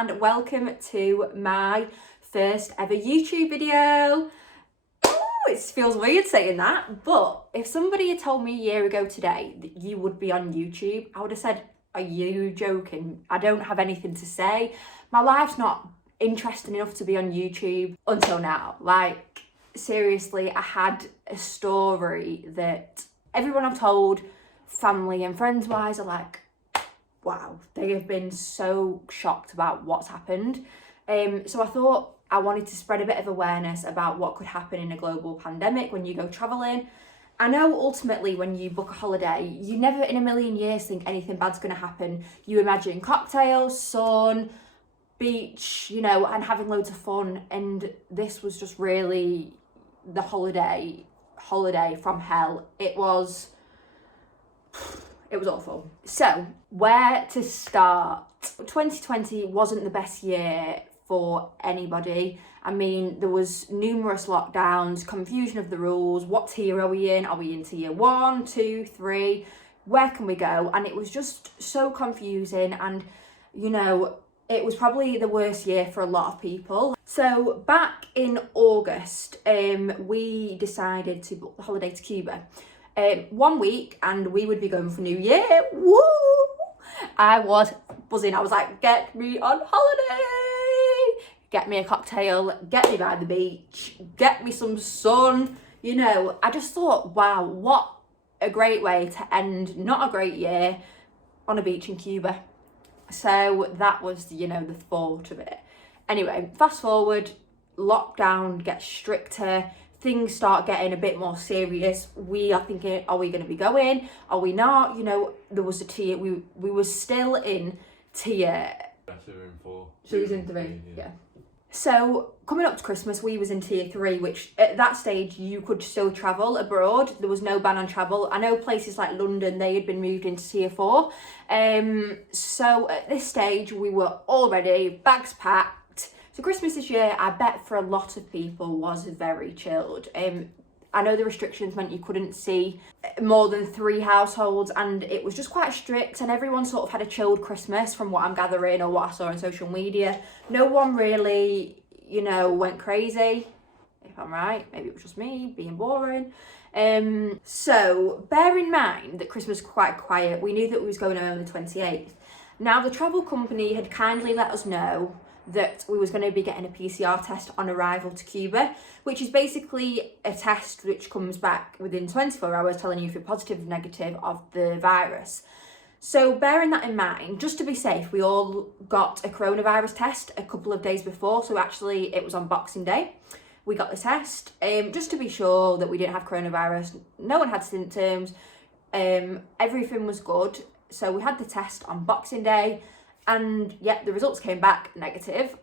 and welcome to my first ever YouTube video. It feels weird saying that, but if somebody had told me a year ago today that you would be on YouTube, I would have said, are you joking? I don't have anything to say. My life's not interesting enough to be on YouTube until now. Like, seriously, I had a story that everyone I've told, family and friends wise, are like, wow, they have been so shocked about what's happened. So I thought I wanted to spread a bit of awareness about what could happen in a global pandemic when you go travelling. I know ultimately when you book a holiday, you never in a million years think anything bad's going to happen. You imagine cocktails, sun, beach, you know, and having loads of fun. And this was just really the holiday from hell. It was awful. So, where to start? 2020 wasn't the best year for anybody. I mean, there was numerous lockdowns, confusion of the rules. What tier are we in? Are we in tier 1, 2, 3? Where can we go? And it was just so confusing, and you know, it was probably the worst year for a lot of people. So back in August, we decided to book the holiday to Cuba. 1 week and we would be going for New Year. Woo! I was buzzing. I was like, get me on holiday, get me a cocktail, get me by the beach, get me some sun. You know, I just thought, wow, what a great way to end not a great year on a beach in Cuba. So that was, you know, the thought of it. Anyway, fast forward, lockdown gets stricter, things start getting a bit more serious. We are thinking, are we going to be going? Are we not? You know, there was a tier, we were still in tier. So we're in 4. So we was in 3, yeah. So coming up to Christmas, we was in tier 3, which at that stage you could still travel abroad. There was no ban on travel. I know places like London, they had been moved into tier 4. So at this stage, we were all ready, bags packed. So Christmas this year, I bet for a lot of people was very chilled. I know the restrictions meant you couldn't see more than 3 households, and it was just quite strict, and everyone sort of had a chilled Christmas from what I'm gathering or what I saw on social media. No one really, you know, went crazy, if I'm right. Maybe it was just me being boring. So bear in mind that Christmas was quite quiet. We knew that we was going home on the 28th. Now the travel company had kindly let us know that we was going to be getting a PCR test on arrival to Cuba, which is basically a test which comes back within 24 hours telling you if you're positive or negative of the virus. So bearing that in mind, just to be safe, we all got a coronavirus test a couple of days before. So actually it was on Boxing Day. We got the test just to be sure that we didn't have coronavirus. No one had symptoms. Everything was good. So we had the test on Boxing Day. And yeah, the results came back negative.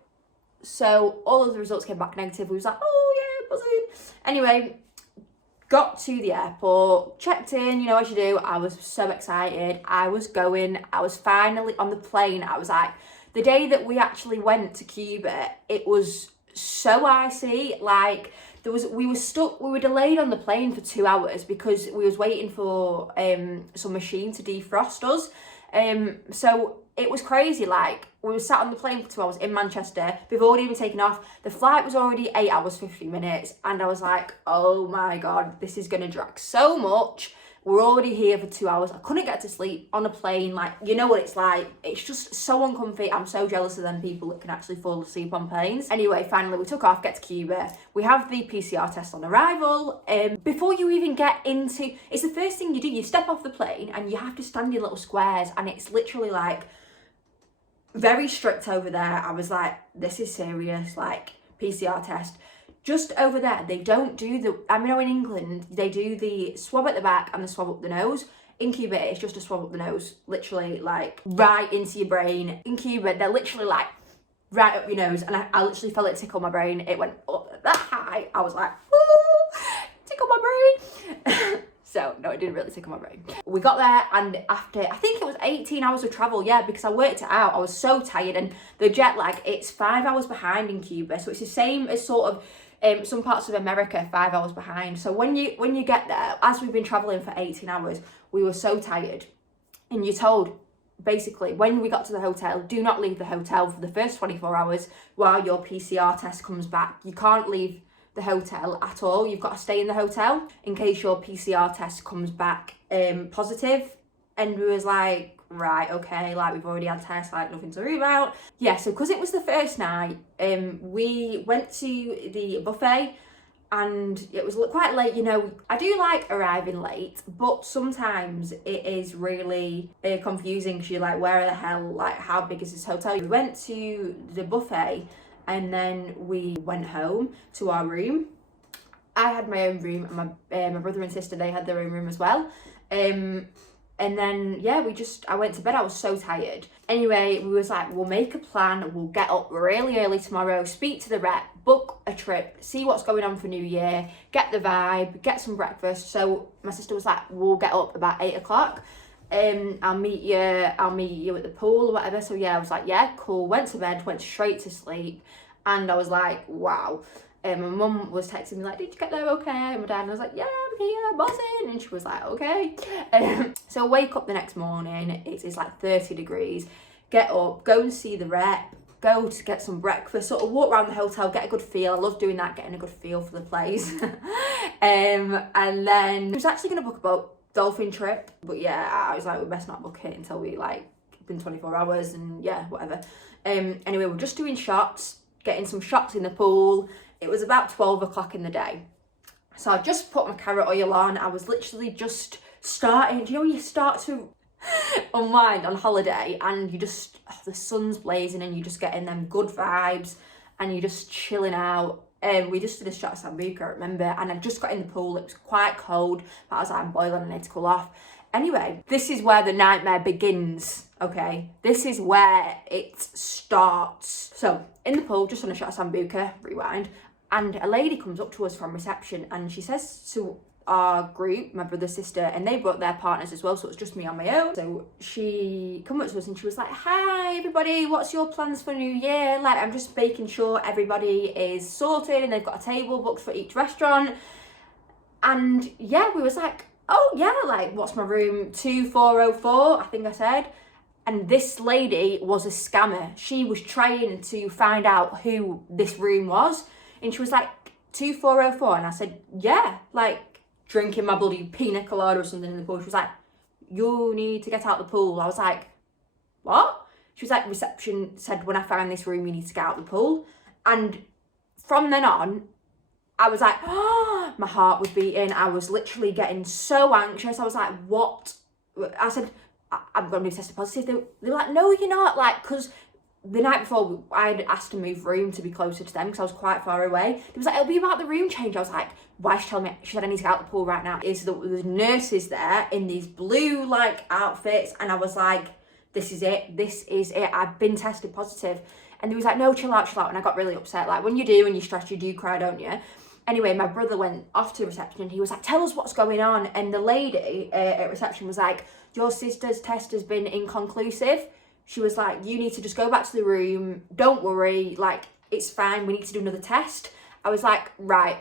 So all of the results came back negative. We was like, oh yeah, buzzing. Anyway, got to the airport, checked in, you know, as you do. I was so excited. I was going. I was finally on the plane. I was like, the day that we actually went to Cuba, it was so icy. Like, we were delayed on the plane for 2 hours because we was waiting for some machine to defrost us. So it was crazy. Like, we were sat on the plane for 2 hours in Manchester. We've already even taken off. The flight was already 8 hours, 50 minutes. And I was like, oh my God, this is going to drag so much. We're already here for 2 hours. I couldn't get to sleep on a plane. Like, you know what it's like. It's just so uncomfy. I'm so jealous of them people that can actually fall asleep on planes. Anyway, finally we took off, get to Cuba. We have the PCR test on arrival. Before you even get into, it's the first thing you do. You step off the plane and you have to stand in little squares, and it's literally like very strict over there. I was like, this is serious, like PCR test. Just over there, they don't do the, I know in England, they do the swab at the back and the swab up the nose. In Cuba, it's just a swab up the nose, literally like right into your brain. In Cuba, they're literally like right up your nose, and I literally felt it tickle my brain. It went up that high. I was like, ooh, tickle my brain. So no, it didn't really tickle my brain. We got there, and after, I think it was 18 hours of travel, yeah, because I worked it out. I was so tired, and the jet lag, it's 5 hours behind in Cuba. So it's the same as sort of some parts of America, 5 hours behind. So when you get there, as we've been traveling for 18 hours, we were so tired, and you're told basically, when we got to the hotel, do not leave the hotel for the first 24 hours while your PCR test comes back. You can't leave the hotel at all. You've got to stay in the hotel in case your PCR test comes back positive. And we was like, right, okay, like we've already had tests, like nothing to worry about. Yeah, so because it was the first night, we went to the buffet and it was quite late. You know, I do like arriving late, but sometimes it is really confusing because you're like, where the hell, like how big is this hotel? We went to the buffet and then we went home to our room. I had my own room and my brother and sister, they had their own room as well. And then, yeah, I went to bed. I was so tired. Anyway, we was like, we'll make a plan. We'll get up really early tomorrow, speak to the rep, book a trip, see what's going on for New Year, get the vibe, get some breakfast. So my sister was like, we'll get up about 8 o'clock. I'll meet you at the pool or whatever. So yeah, I was like, yeah, cool. Went to bed, went straight to sleep. And I was like, wow. My mum was texting me like, did you get there okay? And my dad, and I was like, yeah, I'm here, buzzing. And she was like, okay. So I wake up the next morning, it's like 30 degrees, get up, go and see the rep, go to get some breakfast, sort of walk around the hotel, get a good feel. I love doing that, getting a good feel for the place. And then I was actually going to book a dolphin trip, but yeah, I was like, we best not book it until we like been 24 hours and yeah, whatever. Anyway, we're just doing shots, getting some shots in the pool. It was about 12 o'clock in the day. So I just put my carrot oil on. I was literally just starting, do you know when you start to unwind on holiday and you just, the sun's blazing and you're just getting them good vibes and you're just chilling out. We just did a shot of Sambuca, I remember, and I just got in the pool. It was quite cold, but I was like, I'm boiling, I need to cool off. Anyway, this is where the nightmare begins, okay? This is where it starts. So, in the pool, just on a shot of Sambuca, rewind, and a lady comes up to us from reception and she says to our group, my brother, sister, and they brought their partners as well, so it was just me on my own. So she come up to us and she was like, hi everybody, what's your plans for New Year? Like, I'm just making sure everybody is sorted and they've got a table booked for each restaurant. And yeah, we was like, oh yeah, like what's my room, 2404, I think I said. And this lady was a scammer. She was trying to find out who this room was. And she was like, 2404. And I said, yeah, like drinking my bloody pina colada or something in the pool. She was like, you need to get out the pool. I was like, what? She was like, reception said, when I find this room, you need to get out the pool. And from then on, I was like, oh, my heart was beating. I was literally getting so anxious. I was like, what? I said, I'm going to be tested positive. They were like, no, you're not. Like, because the night before, I had asked to move room to be closer to them because I was quite far away. It was like, it'll be about the room change. I was like, why is she telling me? She said, I need to get out the pool right now. There's nurses there in these blue, like, outfits. And I was like, this is it. This is it. I've been tested positive. And they was like, no, chill out, chill out. And I got really upset. Like, when you do and you're stressed, you do cry, don't you? Anyway, my brother went off to reception and he was like, tell us what's going on. And the lady at reception was like, your sister's test has been inconclusive. She was like, you need to just go back to the room. Don't worry. Like, it's fine. We need to do another test. I was like, right.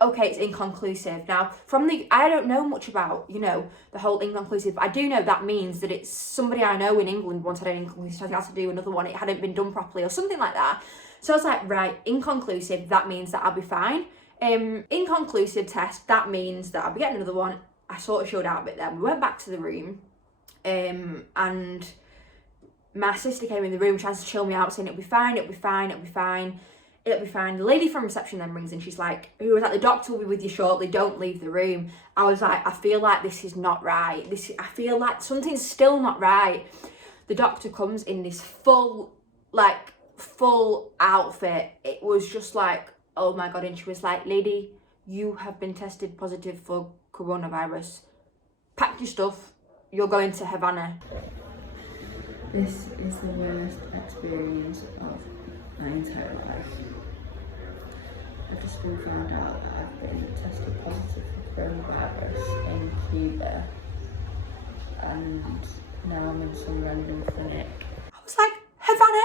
Okay, it's inconclusive. Now, I don't know much about, you know, the whole inconclusive, but I do know that means that it's somebody I know in England once had an inconclusive, so I had to do another one. It hadn't been done properly or something like that. So I was like, right, inconclusive, that means that I'll be fine. Inconclusive test, that means that I'll be getting another one. I sort of showed out a bit then. We went back to the room, and my sister came in the room, trying to chill me out, saying it'll be fine, it'll be fine, it'll be fine, it'll be fine. The lady from reception then rings and she's like, who was like, the doctor will be with you shortly, don't leave the room. I was like, I feel like this is not right. I feel like something's still not right. The doctor comes in this full outfit. It was just like, oh my God. And she was like, lady, you have been tested positive for coronavirus. Pack your stuff, you're going to Havana. This is the worst experience of my entire life. I've just been found out that I've been tested positive for coronavirus in Cuba, and now I'm in some random clinic. I was like, Havana,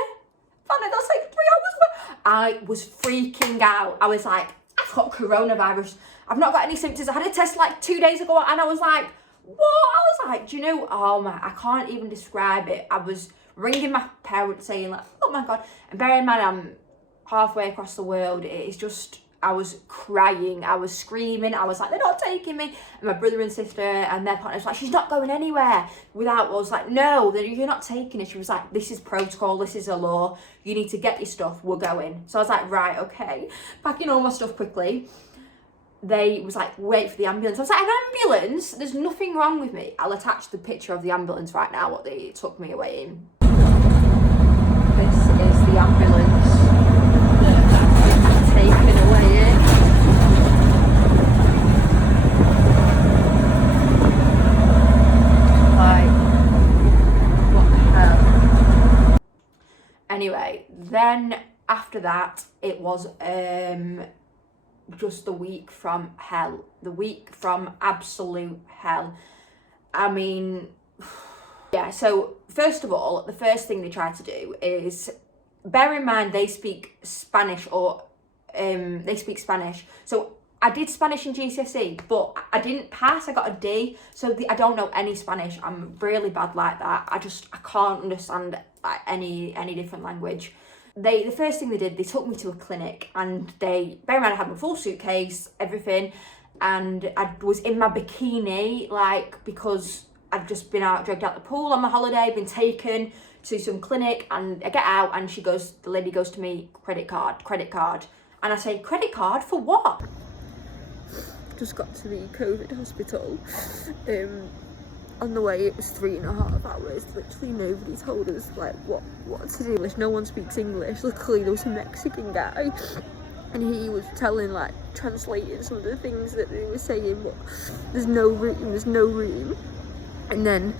that's like 3 hours away. I was freaking out. I was like, I've got coronavirus. I've not got any symptoms. I had a test like 2 days ago and I was like, what? was like, do you know, oh my, I can't even describe it. I was ringing my parents saying like, oh my God. And bear in mind, I'm halfway across the world. It is just, I was crying, I was screaming, I was like, they're not taking me. And my brother and sister and their partner was like, she's not going anywhere without us. Like, no, you're not taking her. She was like, this is protocol, this is a law. You need to get your stuff, we're going. So I was like, right, okay. Packing all my stuff quickly. They was like, wait for the ambulance. I was like, an ambulance? There's nothing wrong with me. I'll attach the picture of the ambulance right now, what they took me away in. This is the ambulance that I've taken away in. Like, what the hell? Anyway, then after that, it was just the week from hell. The week from absolute hell. I mean, yeah, so first of all, the first thing they try to do is, bear in mind they speak Spanish, or they speak Spanish. So I did Spanish in GCSE, but I didn't pass, I got a D. So I don't know any Spanish. I'm really bad like that. I can't understand like any different language. The first thing they did, they took me to a clinic, and bear in mind I had my full suitcase, everything, and I was in my bikini, like, because I'd just been dragged out the pool on my holiday, been taken to some clinic, and I get out and the lady goes to me, credit card. And I say, credit card for what? Just got to the COVID hospital. On the way, it was 3.5 hours. Literally nobody told us like what to do. No one speaks English. Luckily there was a Mexican guy, and he was translating some of the things that they were saying, but there's no room. And then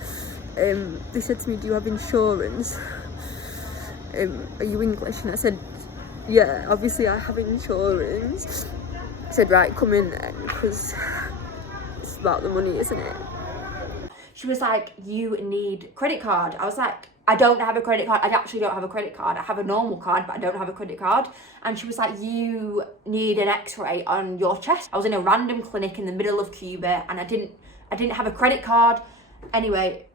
they said to me, do you have insurance? Are you English? And I said, yeah, obviously I have insurance. I said, right, come in then, because it's about the money, isn't it? She was like, you need credit card. I was like, I don't have a credit card. I actually don't have a credit card. I have a normal card, but I don't have a credit card. And she was like, you need an x-ray on your chest. I was in a random clinic in the middle of Cuba, and I didn't have a credit card. Anyway,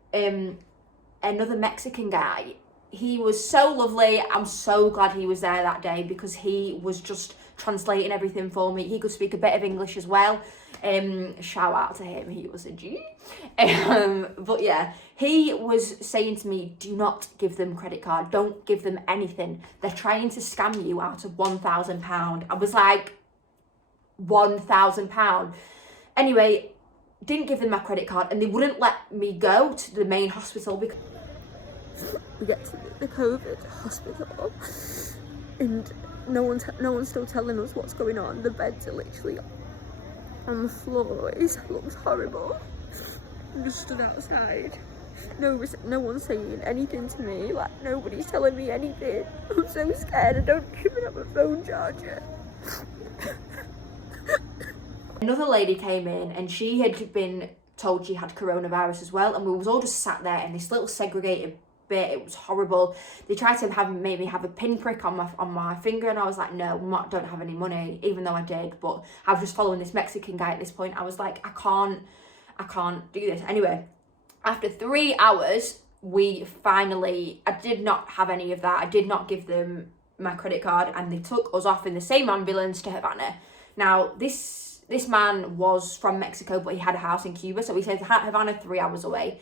another Mexican guy, he was so lovely. I'm so glad he was there that day, because he was just translating everything for me. He could speak a bit of English as well. Shout out to him, he was a G. But yeah, he was saying to me, do not give them credit card, don't give them anything. They're trying to scam you out of £1,000. I was like, £1,000? Anyway, didn't give them my credit card, and they wouldn't let me go to the main hospital because we get to the COVID hospital, and no one's still telling us what's going on. The beds are literally on the floor. It looks horrible. I'm just stood outside. No one's saying anything to me. Like, nobody's telling me anything. I'm so scared. I don't even have a phone charger. Another lady came in, and she had been told she had coronavirus as well, and we was all just sat there in this little segregated bit. It was horrible. They tried to make me have a pinprick on my finger, and I was like, no, don't have any money, even though I did. But I was just following this Mexican guy at this point. I was like, I can't do this. Anyway, after 3 hours, I did not have any of that. I did not give them my credit card, and they took us off in the same ambulance to Havana. Now, this man was from Mexico, but he had a house in Cuba, so he said Havana 3 hours away.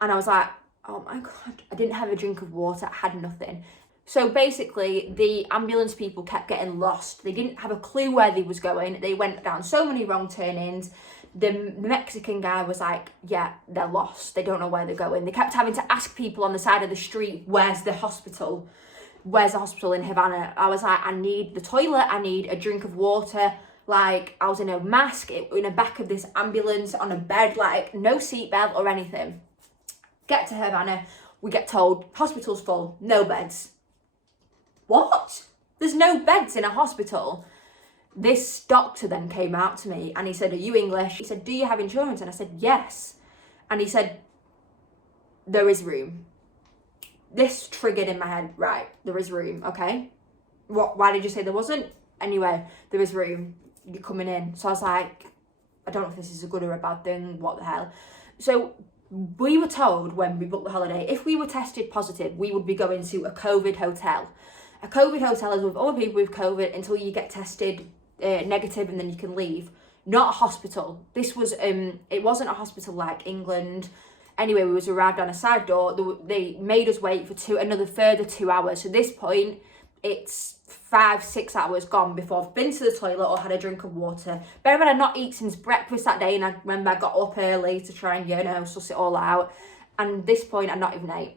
And I was like, oh my God, I didn't have a drink of water, I had nothing. So basically, the ambulance people kept getting lost. They didn't have a clue where they was going. They went down so many wrong turn-ins. The Mexican guy was like, yeah, they're lost. They don't know where they're going. They kept having to ask people on the side of the street, where's the hospital? Where's the hospital in Havana? I was like, I need the toilet, I need a drink of water. Like, I was in a mask, in the back of this ambulance, on a bed, like, no seatbelt or anything. Get to Havana, we get told, hospital's full, no beds. What? There's no beds in a hospital? This doctor then came out to me, and he said, are you English? He said, do you have insurance? And I said, yes. And he said, there is room. This triggered in my head, right, there is room, okay. Why did you say there wasn't? Anyway, there is room, you're coming in. So I was like, I don't know if this is a good or a bad thing, what the hell. So we were told when we booked the holiday, if we were tested positive, we would be going to a COVID hotel. A COVID hotel is with all people with COVID until you get tested negative and then you can leave. Not a hospital. This was, it wasn't a hospital like England. Anyway, we was arrived on a side door. They made us wait for another further 2 hours. So at this point, it's 5-6 hours gone before I've been to the toilet or had a drink of water. Bear in mind, I'd not eaten since breakfast that day, and I remember I got up early to try and, suss it all out. And at this point, I'd not even ate.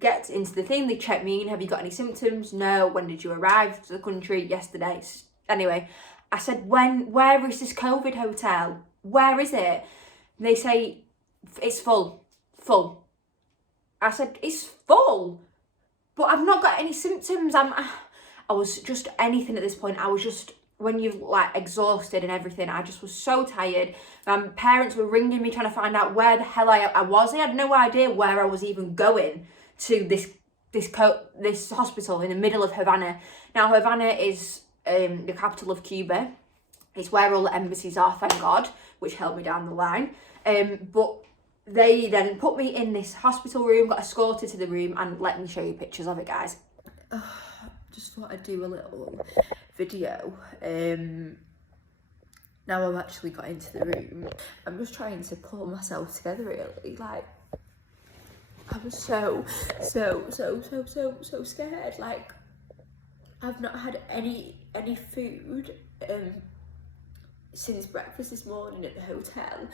Get into the thing, they check me in. Have you got any symptoms? No. When did you arrive to the country? Yesterday. Anyway, I said, where is this COVID hotel? Where is it? They say, it's full. Full. I said, it's full. But I've not got any symptoms. I was just anything at this point. I was just, when you're like exhausted and everything, I just was so tired. My parents were ringing me trying to find out where the hell I was. They had no idea where I was even going to this hospital in the middle of Havana. Now, Havana is the capital of Cuba. It's where all the embassies are, thank God, which helped me down the line. But they then put me in this hospital room, got escorted to the room, and let me show you pictures of it, guys. Just thought I'd do a little video. Now I've actually got into the room. I'm just trying to pull myself together, really. Like, I was so scared. Like, I've not had any food since breakfast this morning at the hotel.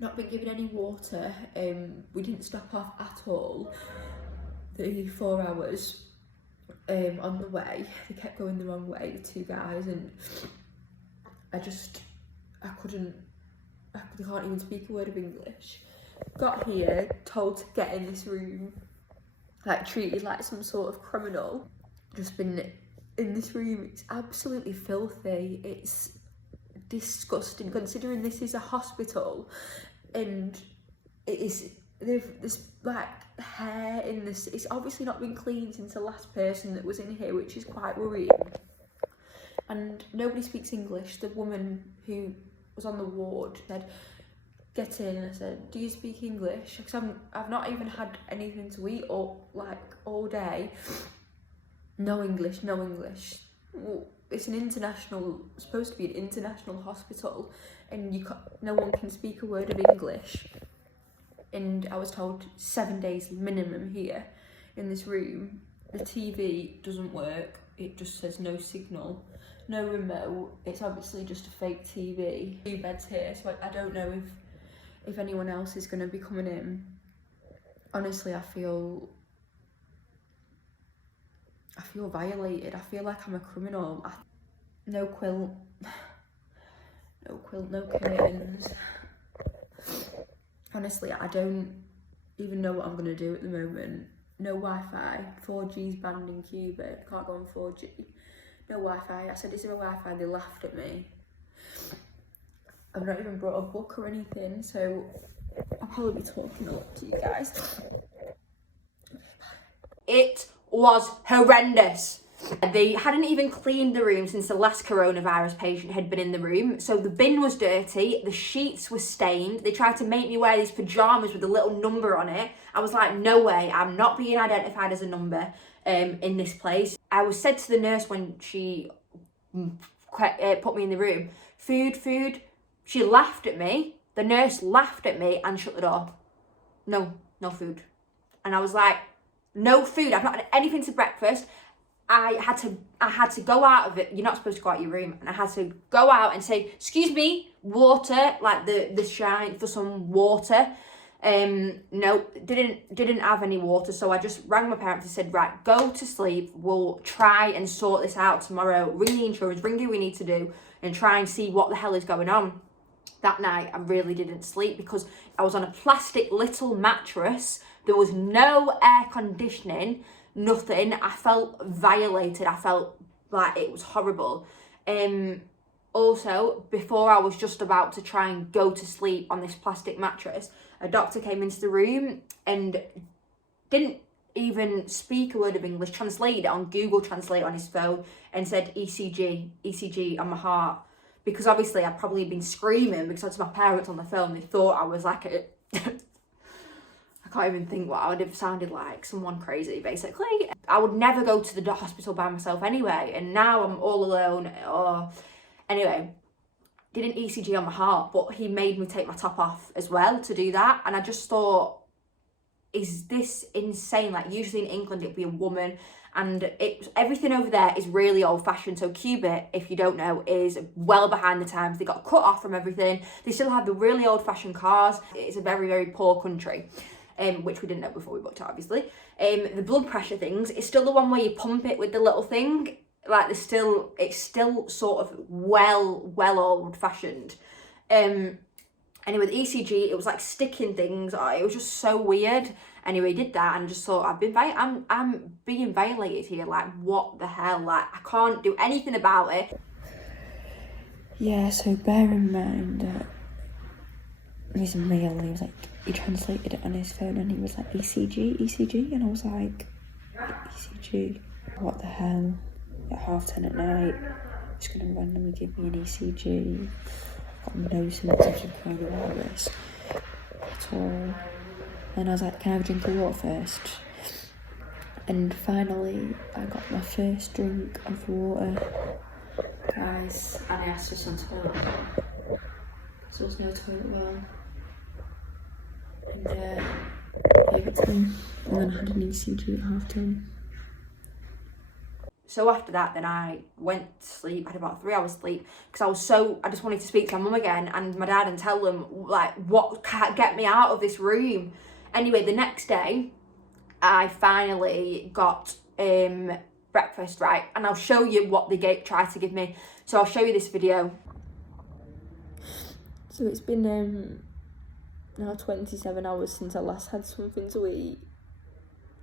Not been given any water. We didn't stop off at all. The 4 hours on the way, they kept going the wrong way, the two guys, and I can't even speak a word of English. Got here, told to get in this room, like treated like some sort of criminal. Just been in this room. It's absolutely filthy. It's disgusting, considering this is a hospital, and it is. There's like hair in this. It's obviously not been cleaned since the last person that was in here, which is quite worrying. And nobody speaks English. The woman who was on the ward said, "Get in." I said, "Do you speak English?" Because I've not even had anything to eat all day. No English, no English. Well, it's supposed to be an international hospital, and no one can speak a word of English. And I was told 7 days minimum here in this room. The TV doesn't work. It just says no signal, no remote. It's obviously just a fake TV. 2 beds here, so I don't know if anyone else is going to be coming in. Honestly, I feel violated. I feel like I'm a criminal. No quilt, no curtains. Honestly, I don't even know what I'm going to do at the moment. No Wi-Fi. 4G's banned in Cuba. Can't go on 4G. No Wi-Fi. I said, "Is there a Wi-Fi?" They laughed at me. I've not even brought a book or anything, so I'll probably be talking a lot to you guys. It was horrendous. They hadn't even cleaned the room since the last coronavirus patient had been in the room. So the bin was dirty, the sheets were stained. They tried to make me wear these pajamas with a little number on it. I was like, no way, I'm not being identified as a number in this place. I was said to the nurse when she put me in the room, food. She laughed at me. The nurse laughed at me and shut the door. No food. And I was like, no food. I've not had anything to breakfast. I had to go out of it. You're not supposed to go out of your room. And I had to go out and say, "Excuse me, water," like the shine for some water. No, didn't have any water. So I just rang my parents and said, "Right, go to sleep. We'll try and sort this out tomorrow. Ring the insurance, ring who we need to do, and try and see what the hell is going on." That night, I really didn't sleep because I was on a plastic little mattress. There was no air conditioning. Nothing. I felt violated. I felt like it was horrible. Also, before I was just about to try and go to sleep on this plastic mattress, a doctor came into the room and didn't even speak a word of English, translated it on Google Translate on his phone and said ECG on my heart. Because obviously I'd probably been screaming because I was my parents on the phone. They thought I was like I can't even think what I would have sounded like, someone crazy basically. I would never go to the hospital by myself anyway, and now I'm all alone. Anyway, did an ECG on my heart, but he made me take my top off as well to do that, and I just thought, is this insane? Like, usually in England it'd be a woman, and everything over there is really old-fashioned. So Cuba, if you don't know, is well behind the times. They got cut off from everything. They still have the really old-fashioned cars. It's a very, very poor country, which we didn't know before we booked it, obviously. The blood pressure things is still the one where you pump it with the little thing. Like, it's still sort of well old-fashioned. Anyway, the ECG, it was like sticking things. It was just so weird. Anyway, he did that, and I just thought, I'm being violated here. Like, what the hell? Like, I can't do anything about it. Yeah, so bear in mind that he's a male, he was like, he translated it on his phone, and he was like, ECG, and I was like, ECG, what the hell? At 10:30 at night, he's gonna randomly give me an ECG. I've got no symptoms of coronavirus at all. And I was like, can I have a drink of water first? And finally, I got my first drink of water. Guys, and I asked for some toilet roll, because there was no toilet roll. And gave it to him, and then I had an ECG at 10:30. So after that, then I went to sleep. I had about 3 hours sleep because I just wanted to speak to my mum again and my dad and tell them, like, what can't get me out of this room. Anyway, the next day, I finally got breakfast, right? And I'll show you what they tried to give me. So I'll show you this video. So it's been now 27 hours since I last had something to eat.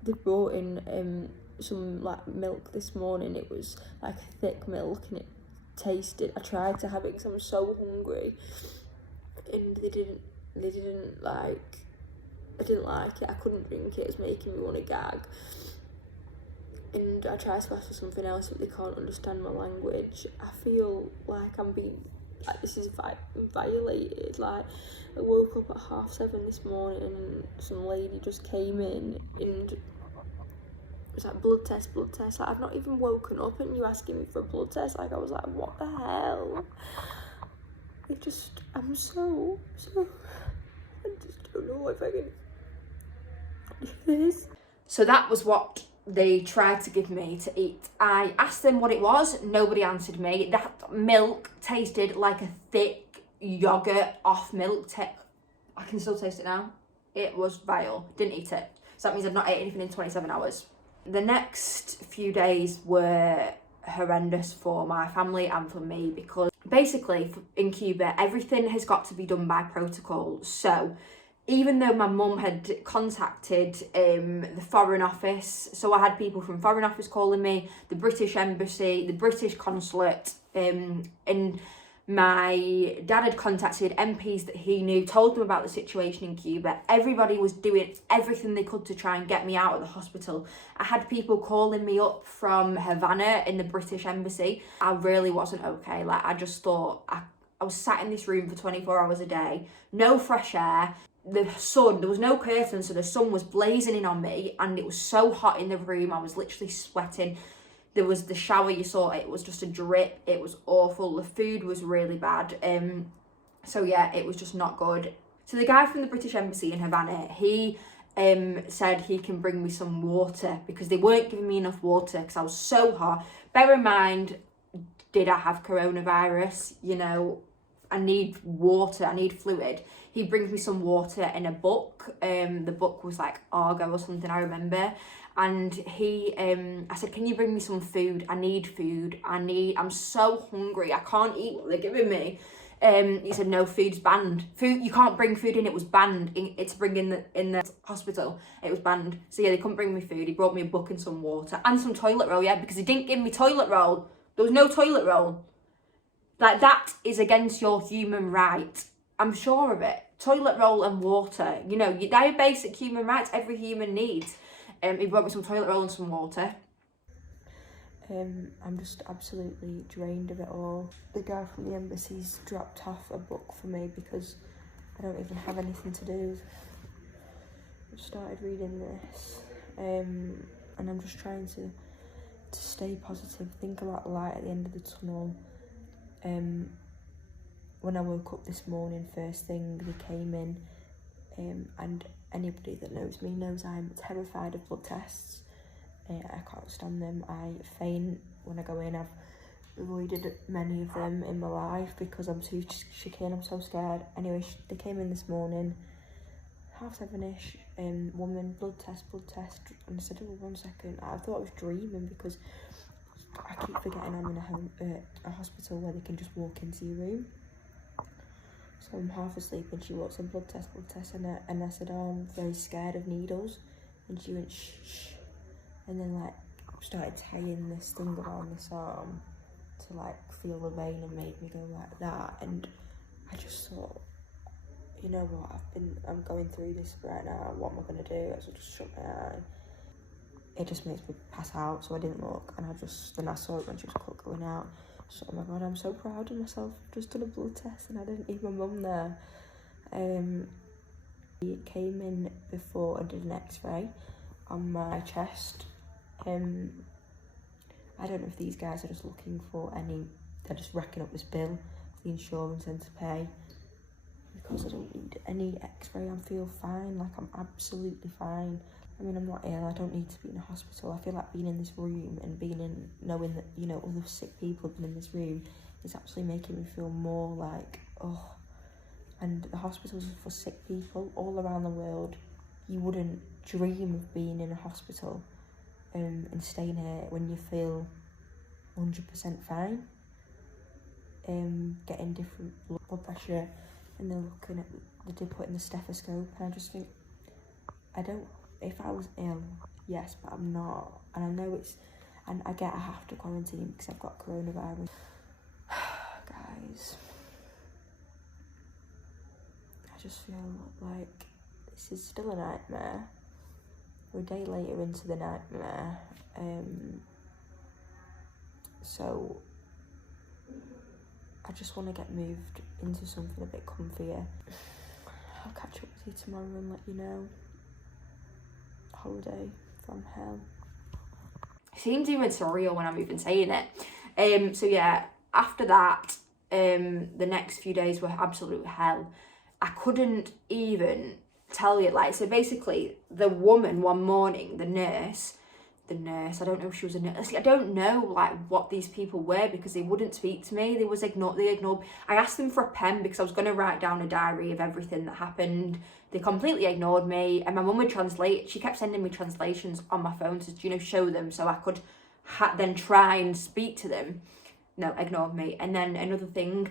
They brought in some like milk this morning. It was like thick milk, and it tasted, I tried to have it because I'm so hungry, and they didn't like, I didn't like it. I couldn't drink it. It was making me want to gag. And I tried to ask for something else, but they can't understand my language. I feel like I'm being, like, this is violated. Like, I woke up at 7:30 this morning, and some lady just came in, and it was like, blood test. Like, I've not even woken up, and you asking me for a blood test. Like, I was like, what the hell? I'm so, I just don't know if I can do this. So that was what they tried to give me to eat. I asked them what it was. Nobody answered me. That milk tasted like a thick yogurt off milk. I can still taste it now. It was vile. Didn't eat it. So that means I've not ate anything in 27 hours. The next few days were horrendous for my family and for me, because basically in Cuba, everything has got to be done by protocol. So even though my mum had contacted the Foreign Office, so I had people from Foreign Office calling me, the British Embassy, the British Consulate, and my dad had contacted MPs that he knew, told them about the situation in Cuba. Everybody was doing everything they could to try and get me out of the hospital. I had people calling me up from Havana in the British Embassy. I really wasn't okay. Like, I just thought, I was sat in this room for 24 hours a day, no fresh air. The sun, there was no curtain, so the sun was blazing in on me, and it was so hot in the room. I was literally sweating. There was the shower, you saw it was just a drip. It was awful. The food was really bad. So yeah, it was just not good. So the guy from the British Embassy in Havana, he said he can bring me some water, because they weren't giving me enough water because I was so hot. Bear in mind, did I have coronavirus? You know, I need water, I need fluid. He brings me some water in a book. The book was like Argo or something, I remember. And I said, can you bring me some food? I need food. I'm so hungry. I can't eat what they're giving me. He said, no, food's banned. You can't bring food in. It was banned. It's bring in the hospital. It was banned. So yeah, they couldn't bring me food. He brought me a book and some water and some toilet roll. Yeah, because he didn't give me toilet roll. There was no toilet roll. Like, that is against your human right. I'm sure of it. Toilet roll and water. You know, they're basic human rights every human needs. He brought me some toilet roll and some water. I'm just absolutely drained of it all. The guy from the embassy's dropped off a book for me because I don't even have anything to do I've started reading this, and I'm just trying to stay positive, think about the light at the end of the tunnel. When I woke up this morning, first thing, they came in, and anybody that knows me knows I'm terrified of blood tests. I can't stand them. I faint when I go in. I've avoided many of them in my life because I'm too shaky and I'm so scared. Anyway, they came in this morning, 7:30ish, woman, blood test, and I said, oh, 1 second. I thought I was dreaming because I keep forgetting I'm in a hospital where they can just walk into your room. So I'm half asleep and she walks in, blood test, and I said, oh, I'm very scared of needles. And she went, shh. And then like started tying this thing around this arm to like feel the vein and made me go like that. And I just thought, you know what, I'm going through this right now, what am I gonna do? I just shut my eye. It just makes me pass out, so I didn't look, and then I saw it when she was going out. So, oh my god, I'm so proud of myself. I've just done a blood test and I didn't need my mum there. He came in before I did an x-ray on my chest. I don't know if these guys are just looking for they're just racking up this bill for the insurance and to pay, because I don't need any x-ray. I feel fine, like I'm absolutely fine. I mean, I'm not ill, I don't need to be in a hospital. I feel like being in this room and knowing that, you know, other sick people have been in this room is actually making me feel more like, oh. And the hospitals are for sick people all around the world. You wouldn't dream of being in a hospital and staying here when you feel 100% fine. Getting different blood pressure, and they're looking at, they're putting the stethoscope, and I just think, if I was ill, yes, but I'm not, and I know and I have to quarantine because I've got coronavirus. Guys, I just feel like this is still a nightmare. We're a day later into the nightmare, so I just want to get moved into something a bit comfier. I'll catch up with you tomorrow and let you know. Holiday from hell. It seems even surreal when I'm even saying it. So yeah, after that, the next few days were absolute hell. I couldn't even tell you, like, so basically the woman one morning, the nurse, I don't know if she was a nurse, I don't know like what these people were, because they wouldn't speak to me. They ignored. I asked them for a pen because I was going to write down a diary of everything that happened. They completely ignored me, and my mum would translate. She kept sending me translations on my phone to, you know, show them so I could then try and speak to them. No, ignored me. And then another thing,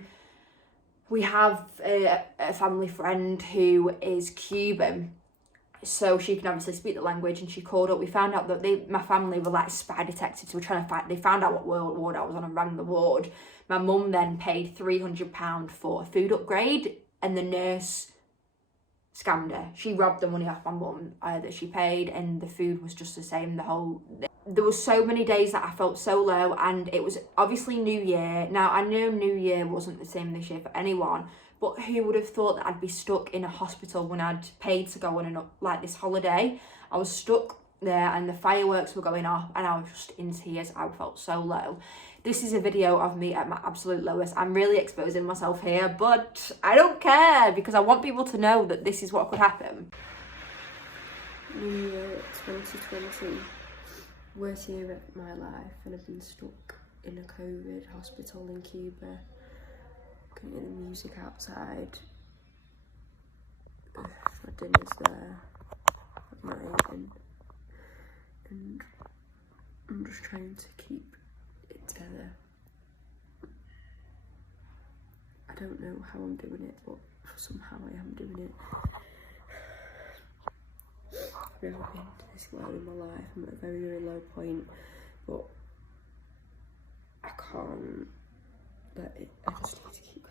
we have a family friend who is Cuban, so she can obviously speak the language, and she called up. We found out that my family were like spy detectives, so we're trying to find, they found out what ward I was on and rang the ward. My mum then paid £300 for a food upgrade, and the nurse scammed her. She robbed the money off my mum that she paid, and the food was just the same. There was so many days that I felt so low, and it was obviously New Year. Now, I know New Year wasn't the same this year for anyone, but who would have thought that I'd be stuck in a hospital when I'd paid to go on this holiday? I was stuck there, and the fireworks were going off, and I was just in tears. I felt so low. This is a video of me at my absolute lowest. I'm really exposing myself here, but I don't care, because I want people to know that this is what could happen. New Year 2020, worst year of my life, and I've been stuck in a COVID hospital in Cuba. Couldn't hear the music outside. My dinner's there. I've not eaten. And I'm just trying to keep it together. I don't know how I'm doing it, but somehow I am doing it. I've never been this low in my life. I'm at a very, very low point, but I can't let it. I just need to keep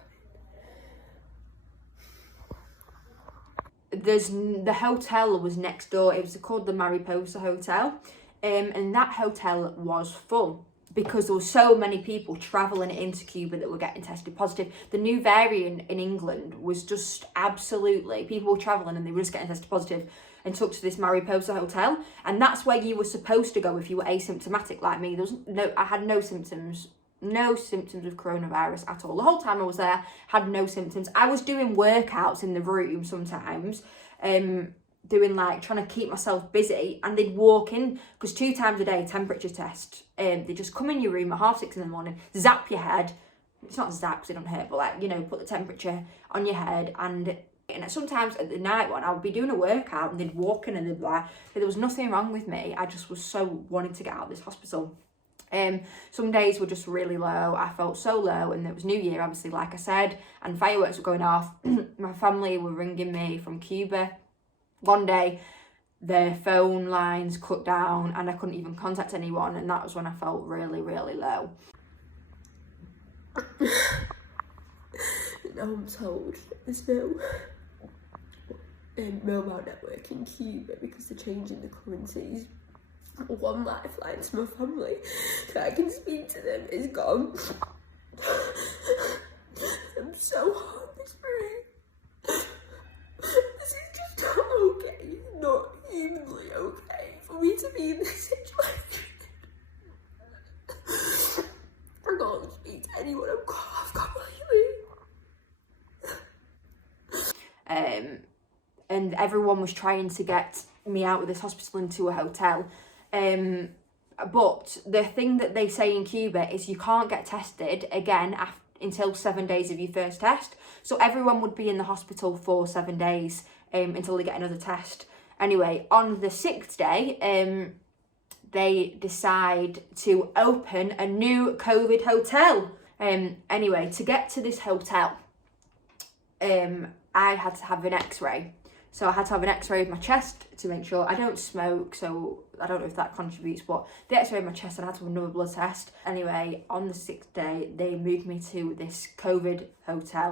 going. The hotel was next door. It was called the Mariposa Hotel, and that hotel was full because there were so many people travelling into Cuba that were getting tested positive. The new variant in England was just absolutely, people were travelling and they were just getting tested positive. and took to this Mariposa hotel, and that's where you were supposed to go if you were asymptomatic like me. I had no symptoms of coronavirus at all. The whole time I was there, had no symptoms. I was doing workouts in the room sometimes, doing like trying to keep myself busy, and they'd walk in, because 2 times a day temperature test, they just come in your room at 6:30 in the morning, zap your head. It's not zap because it don't hurt, but like, you know, put the temperature on your head, and sometimes at the night one, I would be doing a workout and they'd walk in and they'd be like, there was nothing wrong with me. I just was so wanting to get out of this hospital. Some days were just really low. I felt so low, and it was New Year, obviously, like I said, and fireworks were going off. My family were ringing me from Cuba. One day, their phone lines cut down and I couldn't even contact anyone, and that was when I felt really, really low. Now I'm told there's no mobile network in Cuba because they're changing the currencies. One lifeline to my family that I can speak to them is gone. I'm so hungry. This is just not okay. It's not humanly okay for me to be in this situation. I can't speak to anyone. I've got my and everyone was trying to get me out of this hospital into a hotel. But the thing that they say in Cuba is you can't get tested again until 7 days of your first test. So everyone would be in the hospital for 7 days until they get another test. Anyway, on the 6th day, they decide to open a new COVID hotel. Anyway, to get to this hotel, I had to have an x-ray. So I had to have an x-ray of my chest to make sure. I don't smoke, so I don't know if that contributes, but the x-ray of my chest, and I had to have another blood test. Anyway, on the 6th day, they moved me to this COVID hotel,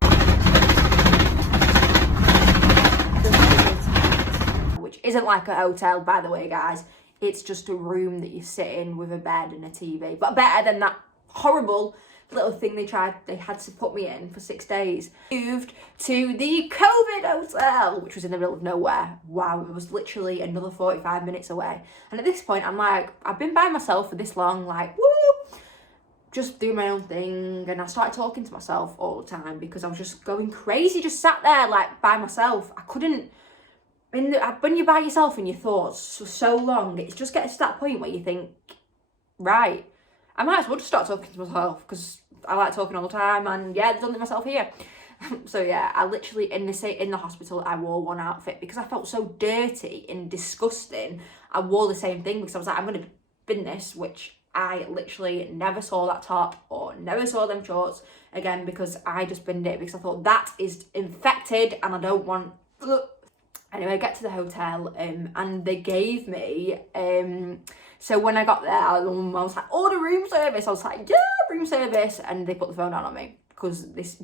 which isn't like a hotel, by the way, guys. It's just a room that you sit in with a bed and a TV. But better than that horrible little thing they had to put me in for 6 days. Moved to the COVID hotel, which was in the middle of nowhere. Wow, it was literally another 45 minutes away. And at this point, I'm like, I've been by myself for this long, like, woo, just doing my own thing. And I started talking to myself all the time because I was just going crazy, just sat there like by myself. I couldn't, when you're by yourself in your thoughts for so long, it just gets to that point where you think, right, I might as well just start talking to myself because I like talking all the time, and yeah, there's only myself here. So yeah, I literally, in the hospital, I wore one outfit because I felt so dirty and disgusting. I wore the same thing because I was like, I'm going to bin this, which I literally never saw that top or never saw them shorts again because I just binned it because I thought that is infected and I don't want... Anyway, I get to the hotel and they gave me... So when I got there, I was like, order room service. I was like, yeah, room service. And they put the phone down on me because this,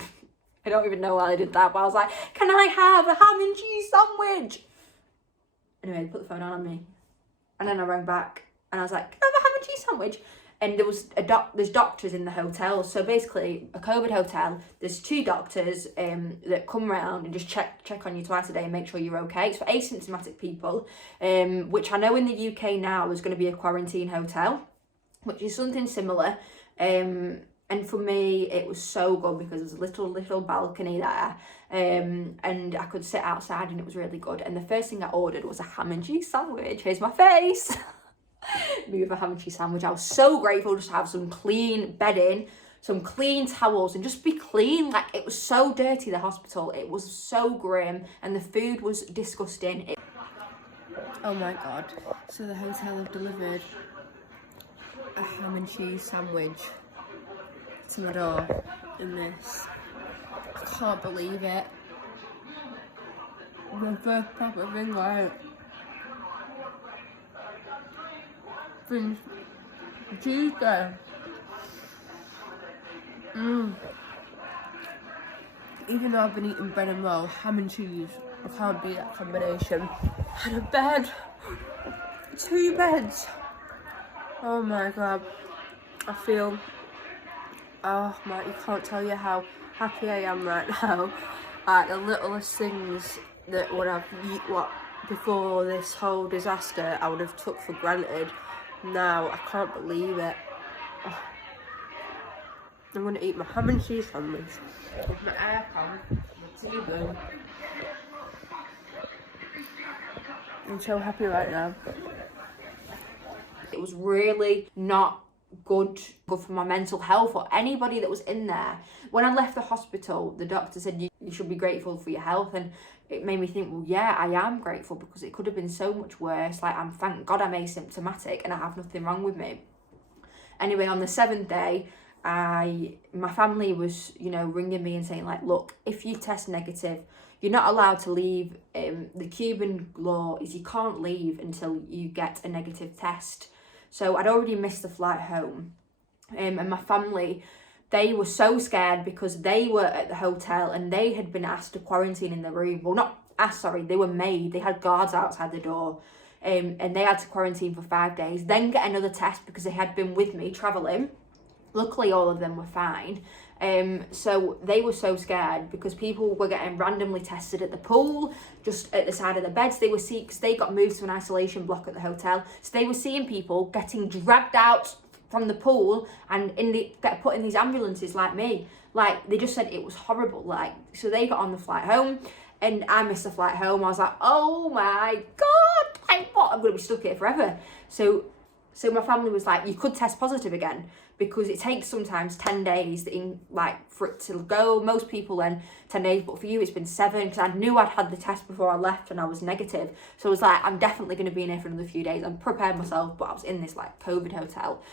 I don't even know why they did that. But I was like, can I have a ham and cheese sandwich? Anyway, they put the phone down on me. And then I rang back and I was like, can I have a ham and cheese sandwich? And there's doctors in the hotel. So basically, a COVID hotel, there's 2 doctors that come around and just check on you twice a day and make sure you're okay. It's for asymptomatic people, which I know in the UK now is going to be a quarantine hotel, which is something similar. And for me, it was so good because there's a little balcony there, and I could sit outside and it was really good. And the first thing I ordered was a ham and cheese sandwich. Here's my face. Me with a ham and cheese sandwich. I was so grateful just to have some clean bedding, some clean towels, and just be clean. Like, it was so dirty, the hospital. It was so grim, and the food was disgusting. Oh my god. So the hotel have delivered a ham and cheese sandwich to my door in this. I can't believe it. My first proper thing, like, since Tuesday. Even though I've been eating bread and roll, ham and cheese, I can't beat that combination. And a bed, 2 beds. Oh my god, I feel, oh my, you can't tell you how happy I am right now. Like, the littlest things that would have before this whole disaster I would have took for granted. Now I can't believe it. Oh. I'm gonna eat my ham and cheese sandwich with my aircon, my TV. I'm so happy right now. It was really not good for my mental health or anybody that was in there. When I left the hospital, the doctor said you should be grateful for your health, and it made me think, well, yeah, I am grateful, because it could have been so much worse. Like, thank God I'm asymptomatic and I have nothing wrong with me. Anyway, on the 7th day, my family was, ringing me and saying, like, look, if you test negative, you're not allowed to leave. The Cuban law is you can't leave until you get a negative test. So I'd already missed the flight home. And my family, they were so scared because they were at the hotel and they had been asked to quarantine in the room. Well, not asked, sorry, they were made. They had guards outside the door. And they had to quarantine for 5 days, then get another test because they had been with me travelling. Luckily, all of them were fine. So they were so scared because people were getting randomly tested at the pool, just at the side of the beds. They were seeing, because they got moved to an isolation block at the hotel. So they were seeing people getting dragged out from the pool and get put in these ambulances like me. Like, they just said it was horrible. Like, so they got on the flight home and I missed the flight home. I was like, oh my God, like what? I'm going to be stuck here forever. So my family was like, you could test positive again, because it takes sometimes 10 days for it to go. Most people then 10 days, but for you it's been 7, because I knew I'd had the test before I left and I was negative. So I was like, I'm definitely going to be in here for another few days. I'm prepared myself, but I was in this like COVID hotel.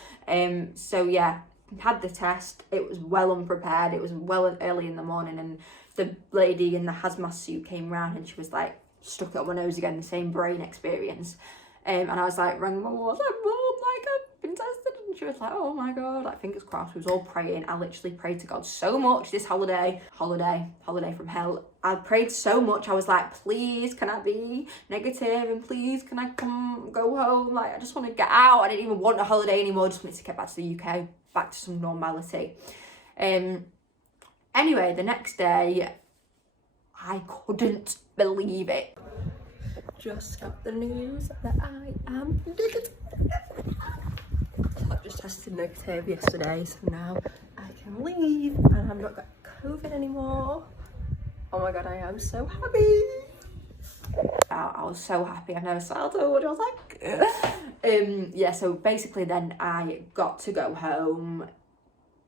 So yeah, had the test. It was well unprepared. It was well early in the morning, and the lady in the hazmat suit came round and she was like, stuck it up my nose again, the same brain experience. And I was like, rang mum, I was like, Mum, like, I've been tested. And she was like, oh my God, like, fingers crossed. We was all praying. I literally prayed to God so much this holiday from hell. I prayed so much. I was like, please, can I be negative? And please, can I go home? Like, I just want to get out. I didn't even want a holiday anymore. I just wanted to get back to the UK, back to some normality. Anyway, the next day, I couldn't believe it. Just got the news that I am negative. I just tested negative yesterday, so now I can leave and I've not got COVID anymore. Oh my God, I am so happy. I was so happy. I've never smiled so much. I was like, yeah. So basically, then I got to go home.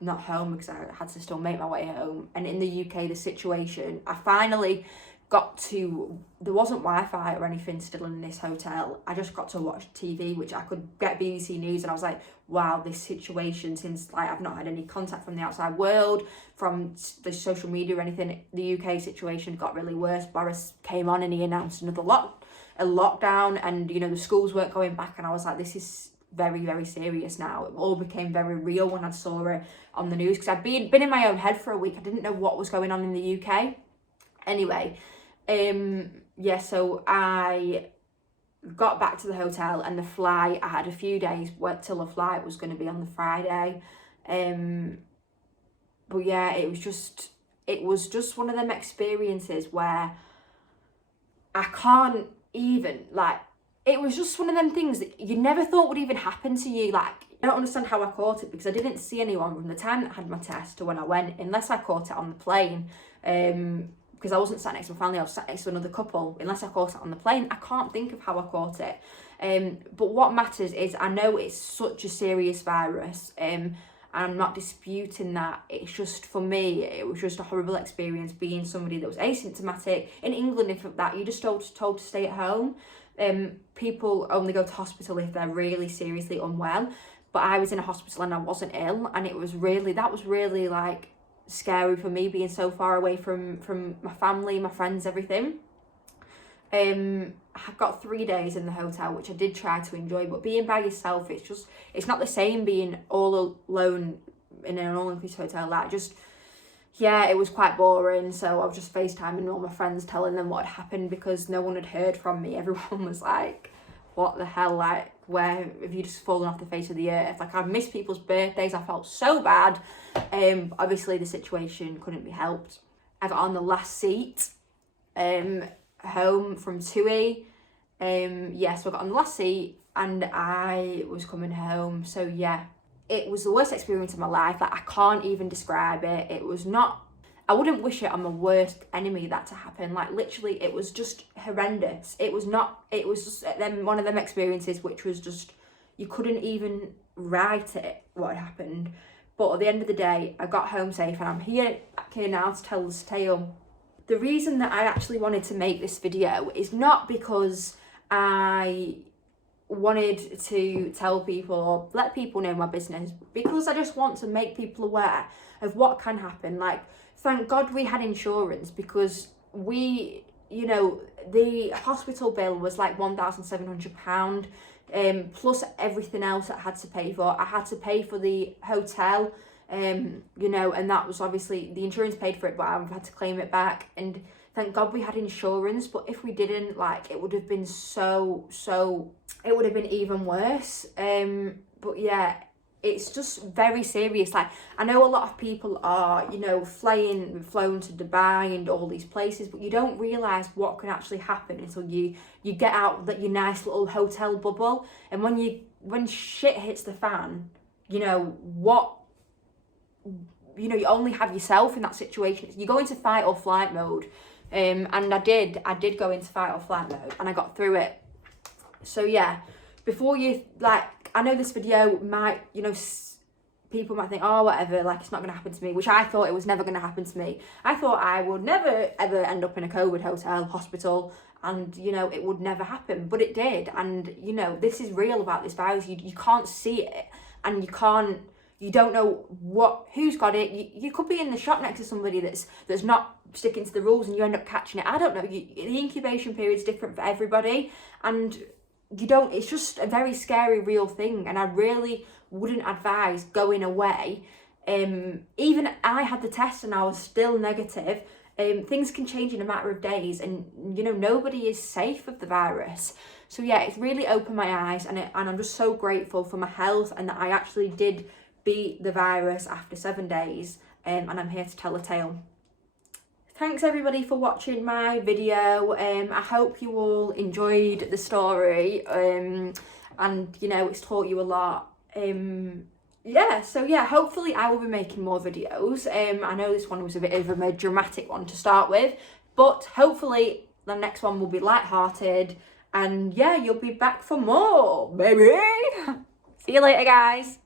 Not home, because I had to still make my way home. And in the UK, the situation, I finally got to, there wasn't Wi-Fi or anything still in this hotel. I just got to watch TV, which I could get BBC News, and I was like, wow, this situation, since like I've not had any contact from the outside world, from the social media or anything, the UK situation got really worse. Boris came on and he announced a lockdown, and the schools weren't going back, and I was like, this is very, very serious now. It all became very real when I saw it on the news, because I'd been in my own head for a week. I didn't know what was going on in the UK. Anyway, yeah, so I got back to the hotel, and the flight, I had a few days till the flight was going to be on the Friday. But yeah, it was just one of them experiences where I can't even, like, it was just one of them things that you never thought would even happen to you. Like, I don't understand how I caught it, because I didn't see anyone from the time that I had my test to when I went, unless I caught it on the plane. Because I wasn't sat next to my family, I was sat next to another couple. Unless I caught it on the plane, I can't think of how I caught it. But what matters is, I know it's such a serious virus, and I'm not disputing that. It's just, for me, it was just a horrible experience being somebody that was asymptomatic. In England, if that, you're just told to stay at home. People only go to hospital if they're really seriously unwell. But I was in a hospital and I wasn't ill, and that was really like scary for me, being so far away from my family, my friends, everything. I got 3 days in the hotel, which I did try to enjoy, but being by yourself, it's not the same being all alone in an all-inclusive hotel. Like, yeah, it was quite boring. So I was just FaceTiming all my friends, telling them what had happened, because no one had heard from me. Everyone was like, what the hell, like, where have you just fallen off the face of the earth? Like, I've missed people's birthdays. I felt so bad. Obviously the situation couldn't be helped. I got on the last seat home from TUI. Yeah, so I got on the last seat and I was coming home. So yeah, it was the worst experience of my life. Like, I can't even describe it. It was not, I wouldn't wish it on my worst enemy that to happen. Like, literally, it was just horrendous. It was just one of them experiences which was just, you couldn't even write it, what had happened. But at the end of the day, I got home safe and I'm here now to tell this tale. The reason that I actually wanted to make this video is not because I wanted to tell people or let people know my business, because I just want to make people aware of what can happen. Like, thank God we had insurance, because we, you know, the hospital bill was like £1,700, plus everything else that I had to pay for. I had to pay for the hotel, you know, and that was obviously, the insurance paid for it, but I've had to claim it back. And thank God we had insurance, but if we didn't, like, it would have been it would have been even worse. But yeah, it's just very serious. Like, I know a lot of people are, you know, flown to Dubai and all these places, but you don't realise what can actually happen until you get out that your nice little hotel bubble. And when shit hits the fan, you know, you only have yourself in that situation. You go into fight or flight mode. And I did go into fight or flight mode, and I got through it. So yeah, before you, like, I know this video might, you know, people might think, oh, whatever, like, it's not going to happen to me, which I thought it was never going to happen to me. I thought I would never, ever end up in a COVID hospital, and, you know, it would never happen, but it did. And, you know, this is real about this virus. You can't see it, and you don't know who's got it. You could be in the shop next to somebody that's not sticking to the rules, and you end up catching it. I don't know. The incubation period is different for everybody, and it's just a very scary, real thing. And I really wouldn't advise going away. Even I had the test and I was still negative. Things can change in a matter of days, and, you know, nobody is safe of the virus. So yeah, it's really opened my eyes, and I'm just so grateful for my health, and that I actually did beat the virus after 7 days, and I'm here to tell a tale. Thanks everybody for watching my video. I hope you all enjoyed the story, and, you know, it's taught you a lot. Yeah, so yeah, hopefully I will be making more videos. I know this one was a bit of a dramatic one to start with, but hopefully the next one will be light-hearted, and yeah, you'll be back for more, baby. See you later, guys.